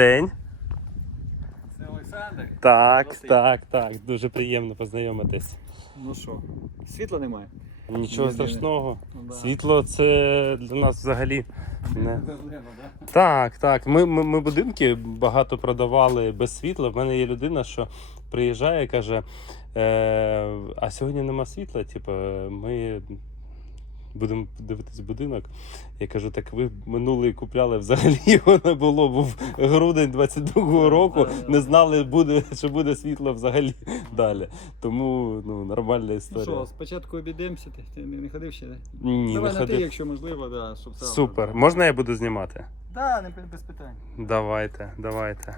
День. Це Олександр. Так, Василь. так, так. Дуже приємно познайомитись. Ну що, світла немає? Нічого Ні, страшного. Ну, да. Світло це для нас взагалі. Не. Проблема, да? Так, так. Ми, ми, ми будинки багато продавали без світла. В мене є людина, що приїжджає і каже: е, а сьогодні нема світла. Типу, ми будемо дивитись будинок. Я кажу, так ви минулий купляли взагалі його не було. Був грудень 22-го року. Не знали, буде, що буде світло взагалі далі. Тому ну, нормальна Ну історія. що, спочатку обійдемося, ти, ти не, ходив ще? Ні, Давай не на ти, якщо можливо, да, щоб. Супер. Можна я буду знімати? Да, не без питань. Давайте, давайте.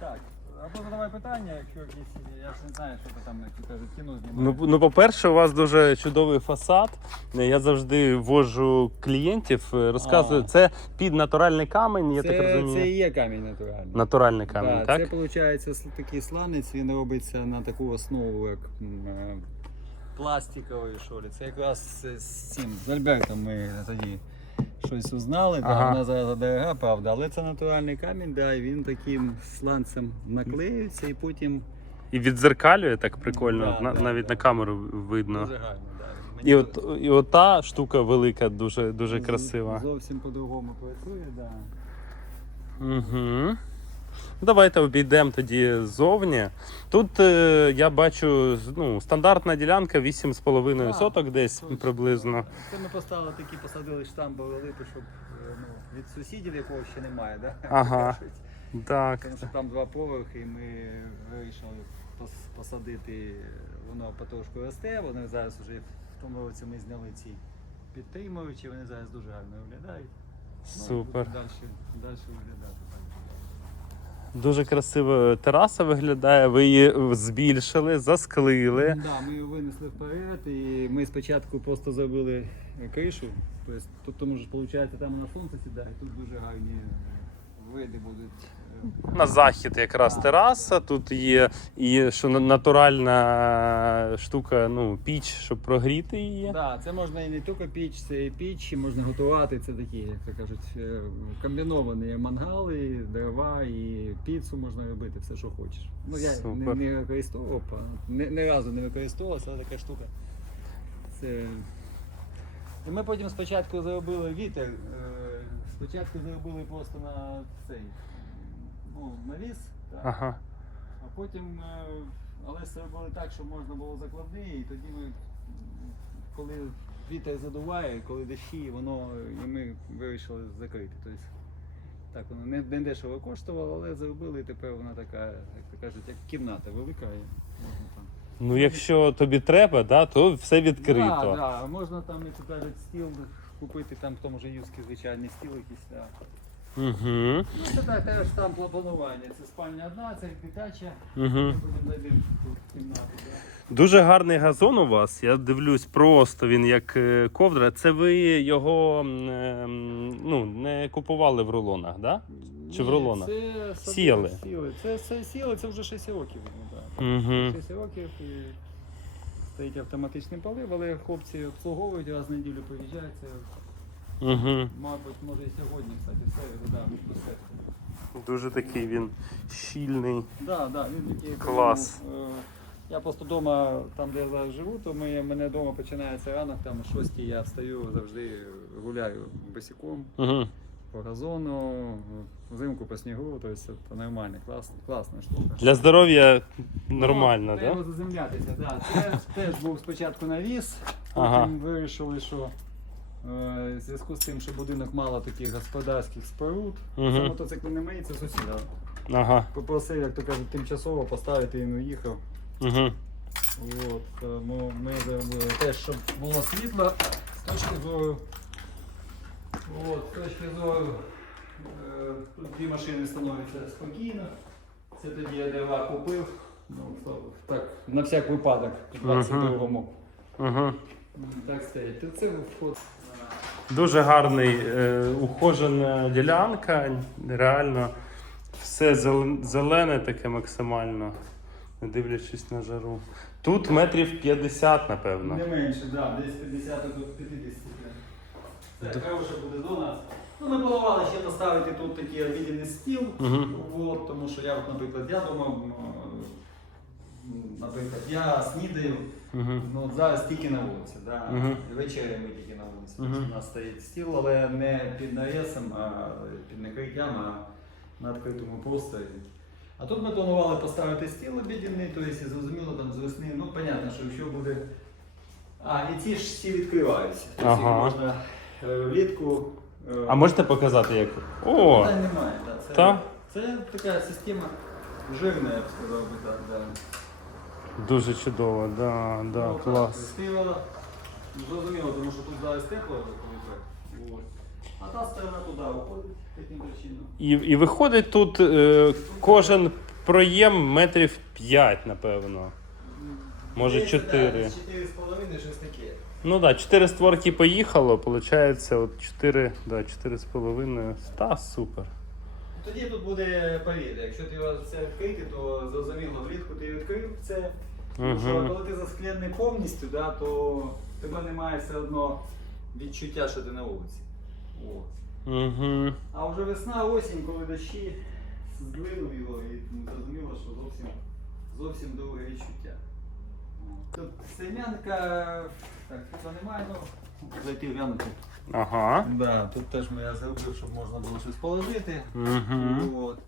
Так, або задавай питання, якщо якісь, я ж не знаю, що ти там, як кажуть, кіно Ну, знімаєш. ну, по-перше, у вас дуже чудовий фасад. Я завжди ввожу клієнтів, е, розказую. А. Це під натуральний камінь, я це, так розумію. це і є камінь натуральний. Натуральний камінь, да, так? Це виходить такий сланець, він робиться на таку основу, як м, е, пластикової що ли. Це якраз з- з цим, з Альбертом ми тоді щось узнали. Да, Ага. вона зараз дорога, правда, але це натуральний камінь, да, і він таким сланцем наклеюється і потім І відзеркалює так прикольно, Да, на- да, навіть да. на камеру видно. дуже гарно. Да. Мені І от і ота штука велика, дуже дуже з- красива. Зовсім по-другому працює, да. Угу. Давайте обійдемо тоді ззовні. Тут е, я бачу ну, стандартна ділянка 8,5 Так, соток десь точно. приблизно. Це ми поставили такі, посадили штамбові липи, щоб е, ну, від сусідів, якого ще немає, да? Ага. Кажуть. Так. Тому що там два поверхи, і ми вирішили пос- посадити, воно потрошку росте, вони зараз вже в тому році ми зняли ці підтримуючі, вони зараз дуже гарно виглядають. Ну, Супер. Далі, далі виглядати так. Дуже красиво тераса виглядає. Ви її збільшили, засклили. Да, ми її винесли вперед, і ми спочатку просто зробили кришу. Тобто, тому що виходить, там на сонце сідає, тут дуже гарні е, види будуть. е, На захід якраз Так. тераса. Тут є і що натуральна штука, ну, піч, щоб прогріти її. Да, це можна і не тільки піч, це і піч, і можна готувати. Це такі, як то кажуть, е, комбіновані мангали, дрова і піцу можна робити, все, що хочеш. Ну я не, Супер. не використовував, па- не, не разу не використовував, це така штука. Це... Ми потім спочатку зробили вітер, е, спочатку зробили просто на цей ну, навіс, так, Ага. а потім, е, але зробили так, щоб можна було закладний, і тоді ми, коли вітер задуває, коли дощі, воно і ми вирішили закрити. Тобто, так воно не, не дешево коштувало, але зробили, і тепер вона така, як то кажуть, як кімната велика. Можна там. Ну, якщо тобі треба, да, то все відкрито. Да, да, можна там, як то кажуть, стіл купити там в тому же юскі звичайний стіл якийсь. Да. Угу. Ну, це так, теж там планування. Це спальня одна, це дитяча. Угу. Кімнату. Да. Дуже гарний газон у вас. Я дивлюсь, просто він як е, ковдра. Це ви його ем, ну, не купували в рулонах, да? Чи в Ні, рулонах? Це садили, Сіяли? Це, це сіяли, це вже 6 років. Ну, так. Угу. 6 років і стоїть автоматичний полив, але хлопці обслуговують раз в неділю приїжджають. Це, Угу. мабуть, може і сьогодні, кстати, все да. Дуже такий він щільний. Да, да, він такий Клас. ну, е, Я просто вдома, там де я зараз живу, то ми, мене вдома починається ранок, там о 6 я встаю завжди гуляю босиком Угу. По газону, взимку по снігу, тобто це нормально, клас, класна штука. Для здоров'я нормально, ну, так? Треба Да? заземлятися, да. Це теж був спочатку навіс, потім Ага. вирішили, що е, в зв'язку з тим, що будинок мало таких господарських споруд, Мгм. це мотоцикл не миється сусіда. Ага. Попросив, як то кажуть, тимчасово поставити він уїхав. Угу. От, тому ми зробили теж, щоб було світло з точки зору. От, з точки зору. е, дві машини становляться спокійно. Це тоді я дерева купив. Ну, так, на всяк випадок, у 22-му. Угу. Так стоять. Це вход. Дуже гарний, е, ухожена ділянка. Реально все зелене таке максимально, не дивлячись на жару. Тут метрів 50, напевно. Не менше, да, десь 50 до 50. Це хороша буде зона. Ну, ми планували ще поставити тут такий обіденний стіл. Мгм. От, тому що я, от, наприклад, я думав, наприклад, я снідаю, Мгм. ну зараз тільки на вулиці. Да? Мгм. Вечеря ми тільки на вулиці. Тобто У нас стоїть стіл, але не під навісом, а під накриттям, а на відкритому просторі. А тут ми планували поставити стіл обіденний, тобто і зрозуміло там з весни. Ну, понятно, що якщо буде. А, і ці ж всі відкриваються. Тобто Ага. можна влітку. е, А можете показати як? О! Питань немає, да. Це, Та? це така система жирна, я б сказав би так. Да. Дуже чудово, да, да, Ну, так, клас. Зрозуміло, тому що тут зараз тепло От. А та сторона туди виходить таким чином. І, і виходить тут е, кожен проєм метрів 5, напевно. Може, Десь, чотири. да, Чотири з половиною, щось таке. Ну так, да, 4 створки поїхало, виходить, от 4, да, 4 з половиною. Та супер. Тоді тут буде повітря. Якщо ти його це відкрити, то зрозуміло, влітку ти відкрив це. Тому що коли ти засклений повністю, да, то в тебе немає все одно відчуття, що ти на вулиці. Угу. А вже весна, осінь, коли дощі зглинув його і зрозуміло, що зовсім, зовсім друге відчуття. Тут сем'янка, так, тут немає, ну, зайти глянути. Ага. Да, тут теж я зробив, щоб можна було щось положити. Угу. От.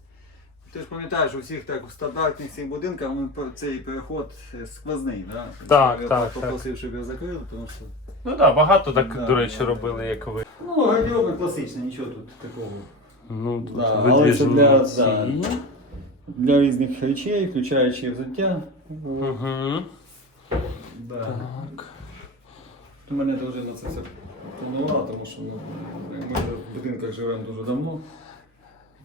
Ти ж пам'ятаєш, у всіх так у стандартних цих будинках він цей переход е, сквозний, да? Так, я так, попросив, щоб його закрили, тому що. Ну так, да, багато так, Да, до речі, да. робили, як ви. Ну, гардероби класичні, нічого тут такого. Ну, тут Да, але це для- да. Для різних речей, включаючи взуття. Угу. Да. Так. У мене дружина це все планувала, тому що ну, ми в будинках живемо дуже давно.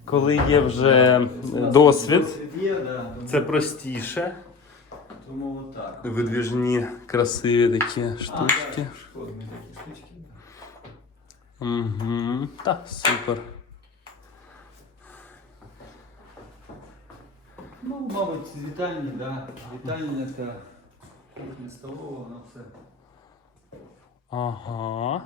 Коли є вже досвід, є, да. це простіше. Тому отак. Видвіжні, красиві такі А, штучки. так, шкодні такі штучки. Угу. Так, супер. Ну, мабуть, вітальні, да. Вітальня та кухня столова, воно все. Ага.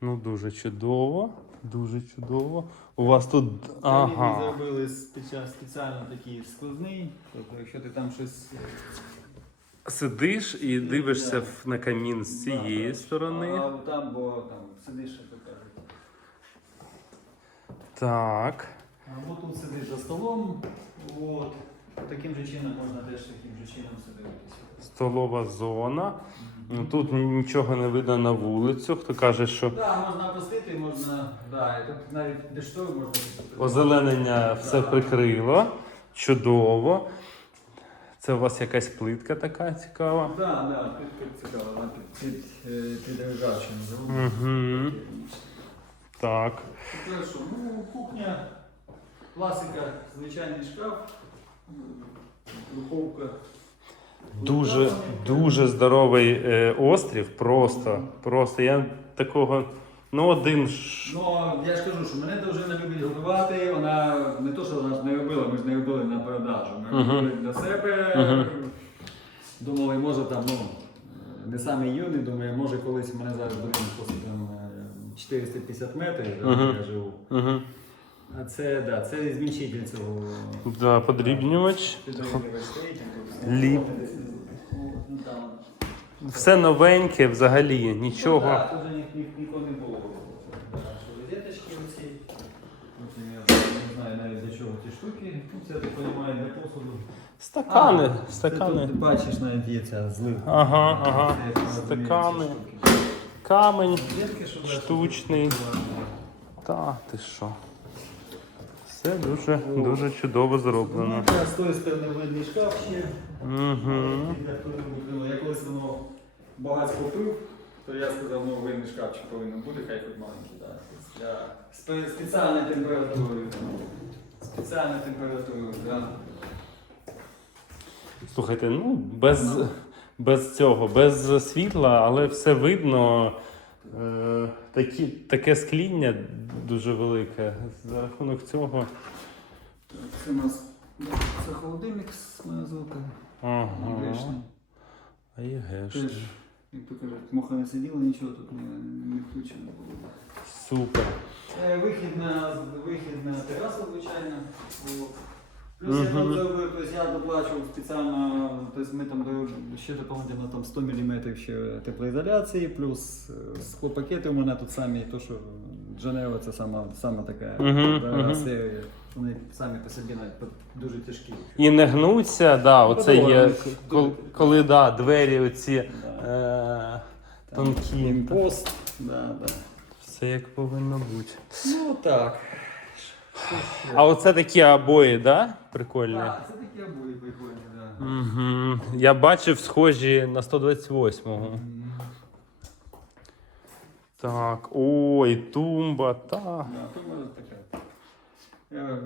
Ну, дуже чудово. Дуже чудово. У вас тут. Ага. Ми зробили спеціально, такий сквозний, тобто якщо ти там щось Сидиш і дивишся в- на камін з цієї сторони. А там, бо там сидиш, як то кажуть. Так. Або тут сидиш за столом, от. Таким же чином можна теж таким же чином сидитися. Столова зона. Ну, Тут нічого не видно на вулицю. Хто каже, що Так, можна опустити, можна. Да, і тут навіть дештою можна пустити. озеленення все прикрило. Чудово. Це у вас якась плитка така цікава. Так, да, да, тут тут цікаво, вона під, під, е, під лежачим Мгм. Так. Тепер що, ну, кухня, класика, звичайний шкаф, духовка. Дуже, дуже здоровий е, острів. Просто. Просто. Я такого. Ну, один ж. Ну, я ж кажу, що мене дружина любить готувати, вона не то, що вона ж не робила, ми ж не робили на продажу. Ми Мгм. робили для себе. Мгм. Думали, може там, ну, не самий юний, думаю, може колись мене зараз просто там е, 450 метрів, де Мгм. я живу. Угу. А це, да, це змінчитель цього. Да, подрібнювач. Ліп. Ну, там. Все новеньке взагалі, Ну, нічого. да, тут же ні, ні, нікого не було. Да, що розеточки оці. Потім я не знаю навіть для чого ці штуки. Ну, це, я так розумію, для посуду. Стакани, А, стакани. Це тут, бачиш, навіть є ця злив. Ага, ага. Це, я розумію, Стакани. штуки. Камень. Розетки, щоб Штучний. щоб- Та, ти що? Все дуже, дуже чудово зроблено. Ну, З тої сторони видний шкаф ще. Угу. Я колись воно багатство пив, то я сказав, ну винний шкафчик повинен бути, хай хоч маленький. Да. Для спе- спеціальної температури. Спеціальної температури, да. Слухайте, ну без, без цього, без світла, але все видно. Е, такі, таке скління дуже велике. За рахунок цього. Це у нас це холодильник з морозилкою. Ага. А є геш. Теж Як то кажуть, муха не сиділа, нічого тут не, не включено було. Супер. Е, Вихід на, вихід на терасу, звичайно. От. Плюс я там зробив, тобто я доплачував спеціально, тобто ми там до- ще дополнительно там 100 мм ще теплоізоляції, плюс е, склопакети у мене тут самі, то що Джанева це сама, сама така Мгм, дорога мгм. серія. Вони самі по собі навіть по- дуже тяжкі. І не гнуться, да, оце є, Подобається. коли, коли да, двері оці Да. е, Там тонкі. Імпост, да, да. Все як повинно бути. Ну так. А оце такі обої, да? Прикольні. Так, це такі обої прикольні, да. Угу. Я бачив схожі на 128-го. Так, ой, тумба, та. Да, може. Я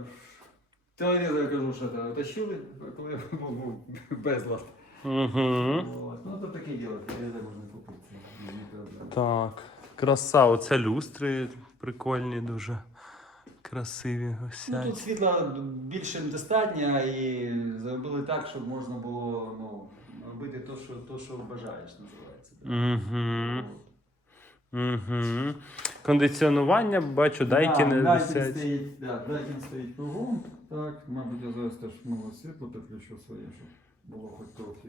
телевізор я кажу, що це тащили, коли я був безлад. Угу. Ну, то таке діло, телевізор можна купити. Так. Краса, оце люстри прикольні, дуже красиві Ну, тут світла більше достатньо і зробили так, щоб можна було ну, робити те, що, то, що бажаєш, називається. Угу. Угу. Кондиціонування, бачу, дайки не Дайкін висять. стоїть, да, Дайкін стоїть кругом. Так, мабуть, я зараз теж нове світло підключу своє, щоб було хоч трохи.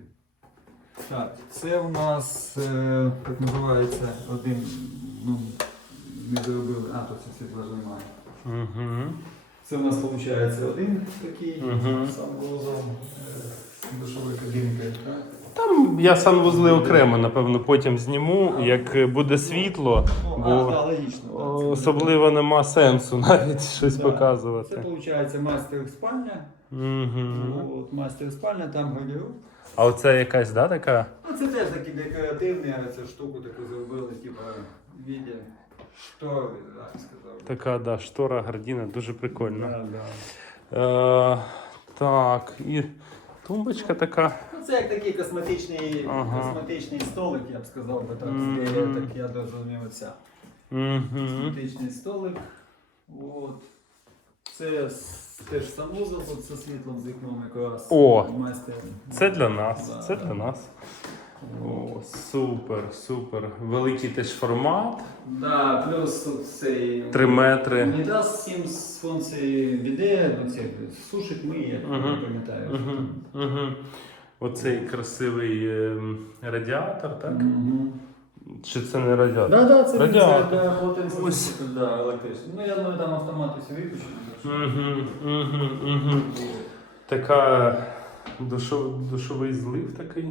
Так, це у нас, е, як називається, один, ну, не зробили, а, то це світла ж немає. Угу. Це у нас виходить один такий Мгм. санвузол е, кабінкою, так? Там я санвузли окремо, напевно, потім зніму, як буде світло, Ну, бо а, особливо нема сенсу навіть щось показувати. Це виходить майстер спальня. Угу. От, майстер спальня, там гардероб. А оце якась, да, така? Ну, це теж такі декоративні, але це штуку таку зробили, в штори, так сказав. Така, да, штора, гардіна, дуже прикольно. Да, да. Е, так, і тумбочка така. Ну, це як такий косметичний, Ага. косметичний столик, я б сказав би так. Мгм. Це, так я розумію це. Угу. Косметичний столик. От. Це теж тут зі світлом з вікном якраз. О! Майстер. Це для нас. Да, Це да. для нас. О, супер, супер. Великий теж формат. Да, плюс цей 3 метри. унітаз 7 з функції біде, ну, це сушить як Мгм. не пам'ятаю. Угу. Угу. Оцей красивий ем, радіатор, так? Мгм. Чи це не радіатор? Да, да, це це Радіатор. для полотенця. Ось. Да, електричний. Ну, я думаю, там автомат усі виключені. Угу, угу, угу. Така душов, душовий злив такий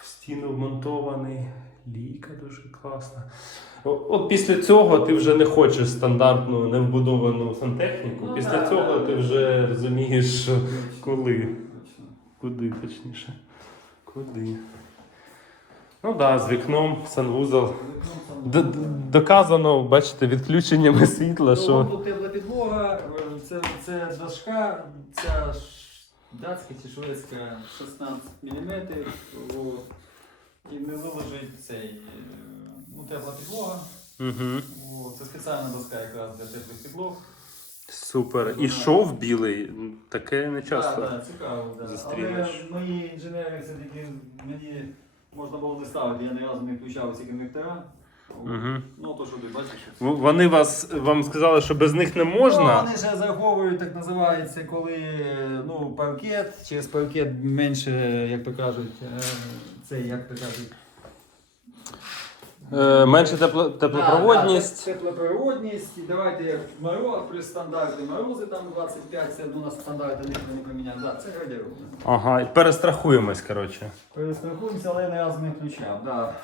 в стіну вмонтований. Лійка дуже класна. От після цього ти вже не хочеш стандартну невбудовану сантехніку. Ну, після да, цього да. ти вже розумієш, коли. Куди, точніше. Куди. Ну так, да, з вікном, санвузол. Д- Доказано, бачите, відключеннями світла, Ну, що. Тут підлога, е, це, це дошка, ця датська чи шведська 16 мм. І внизу лежить цей е, ну, тепла підлога. Угу. О, Це спеціальна доска якраз для теплих підлог. Супер. І шов білий. Таке не часто. Так, так, цікаво, да. зустрінеш. Але мої інженери все-таки мені можна було не ставити, я ні разу не включав ці конвектора. Мгм. Ну, то що ти бачиш, це. В- Вони вас вам сказали, що без них не Ну, можна. вони ж зараховують, так називається, коли ну, паркет, через паркет менше, як то кажуть, е, це як то кажуть. Е, менше тепло, теплопроводність. Да, да, теплопроводність. І давайте як мороз, плюс стандарти морози там 25, це ну, у нас стандарти ніхто не поміняв. Да, це градіровка. Ага, і перестрахуємось, коротше. Перестрахуємося, але не разу не включав. Да.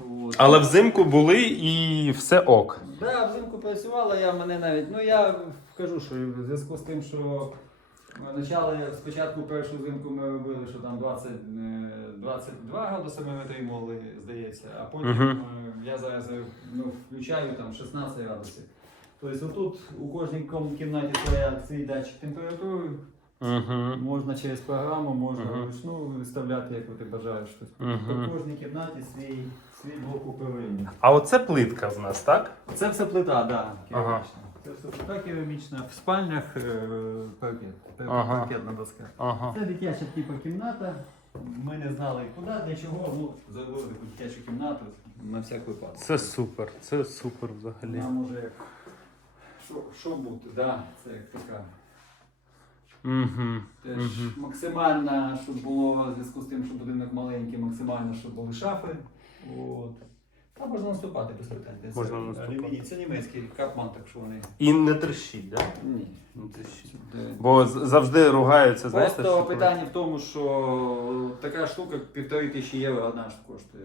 От. Але взимку були і все ок. Да, взимку працювала, я мене навіть. Ну я кажу, що в зв'язку з тим, що почали спочатку першу зимку ми робили, що там 20, е, 22 градуси ми витримували, здається, а потім Мгм. е, я зараз е, ну, включаю там 16 градусів. Тобто отут у кожній кімнаті своя свій датчик температури, Угу. можна через програму, можна вручну виставляти, як ти бажаєш. Тобто, Мгм. У кожній кімнаті свій, свій блок управління. А оце плитка в нас, так? Це все плита, так, да, керамічна. Ага. Це все плита керамічна. В спальнях е, паркет. Пар- Ага. Паркетна доска. Ага. Це дитяча типу кімната. ми не знали куди, для чого, ну, зробили таку дитячу кімнату на всяк випадок. Це супер, це супер взагалі. Вона може як. Що, що бути, да, це як така. Угу. Теж максимально, щоб було в зв'язку з тим, що будинок маленький, максимально, щоб були шафи. От. Та можна наступати без питань. Це Можна наступати. алюміній. Це німецький капман, так що вони. І не трещить, да? Ні. Не трещить. Де- Бо з- завжди ругаються, знаєте, Просто що питання в тому, що така штука півтори тисячі євро одна ж коштує.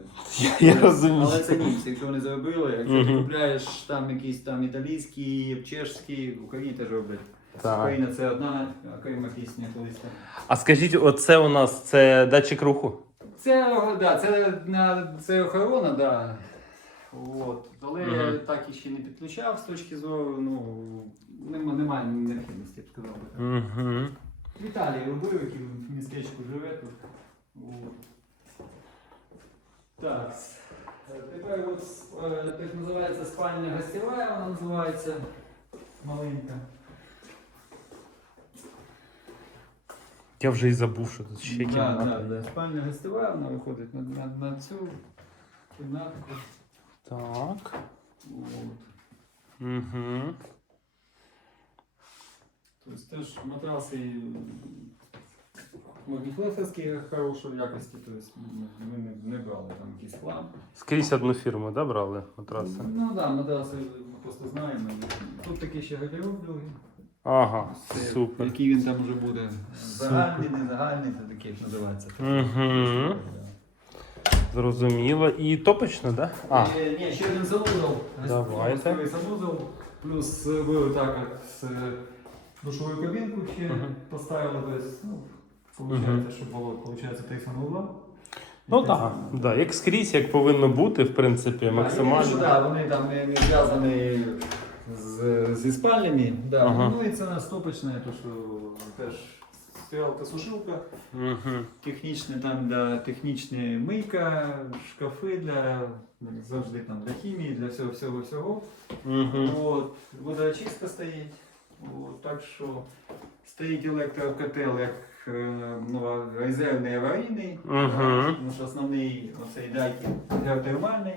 Я, я розумію. Але це німці, якщо вони заробили, якщо ти Мгм. купляєш там якийсь там італійський, чешський, в Україні теж роблять. Так. Україна це одна, окрема пісня колись там. А скажіть, оце у нас це датчик руху? Це, да, це, це охорона, да. От. Але я Мгм. так і ще не підключав з точки зору, ну, нема, немає необхідності, я б сказав. би так. Угу. Віталій робив, який в містечку живе тут. От. Так. е, Тепер от, е, так називається спальня гостєва, вона називається маленька. Я вже і забув, що тут ще Да, кімната. да, да. Спальня гостєва, вона виходить на, на, на цю кімнатку. Так. От. Угу. Тобто теж матраси магніфлеферські хорошої якості, тобто ми не, не брали там якийсь хлам. Скрізь одну фірму, да, брали матраси? Ну так, да, матраси ми просто знаємо. Тут такий ще гардероб другий. Ага, Це супер. Який він там вже буде. Загальний, не загальний, це таке як називається. Мгм. Зрозуміло. І топочно, да? А, Е, Ні, ще один санузел. Давайте. Гостьовий санузел. Плюс ви так от з душовою кабінку ще Мгм. поставили. Тобто, ну, Мгм. Получається, що було получається три санузла. ну так, да, як скрізь, як повинно бути, в принципі, максимально. Так, вони там не, не зв'язані з, зі спальнями. Да. Ага. Ну і це наступочне, то що теж стрілка сушилка, Угу. технічне там для технічна мийка, шкафи для завжди там для хімії, для всього всього всього. Угу. От, водоочистка стоїть. От, так що стоїть електрокотел як е, ну, резервний аварійний. Мгм. Тому що основний оцей дайкін геотермальний.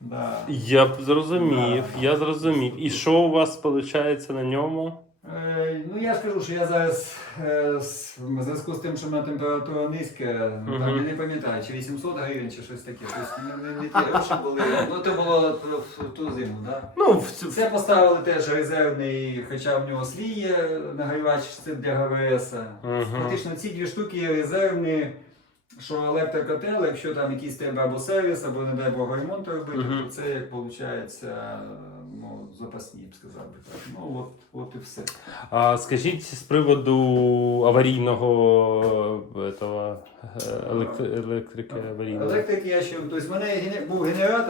Да. Я б зрозумів, я зрозумів. І що у вас виходить на ньому? Е, ну я ж кажу, що я зараз е, з- в зв'язку з тим, що в мене температура низька, ну, там, Мгм. я не пам'ятаю, чи 800 гривень, чи щось таке. Тобто не, не, не ті гроші були. Ну це було в, в ту зиму, да? Ну, в цю- Це поставили теж резервний, хоча в нього свій є нагрівач це для ГВС. Мгм. Фактично ці дві штуки є резервні, що електрокотел, якщо там якийсь тебе або сервіс, або не дай Бог ремонт робити, Мгм. то це як виходить ну, запасні, я б сказав би так. Ну от, от і все. А скажіть з приводу аварійного е, этого, е, електри- електрики аварійного. Електрики я ще, тобто в мене гене- був генератор.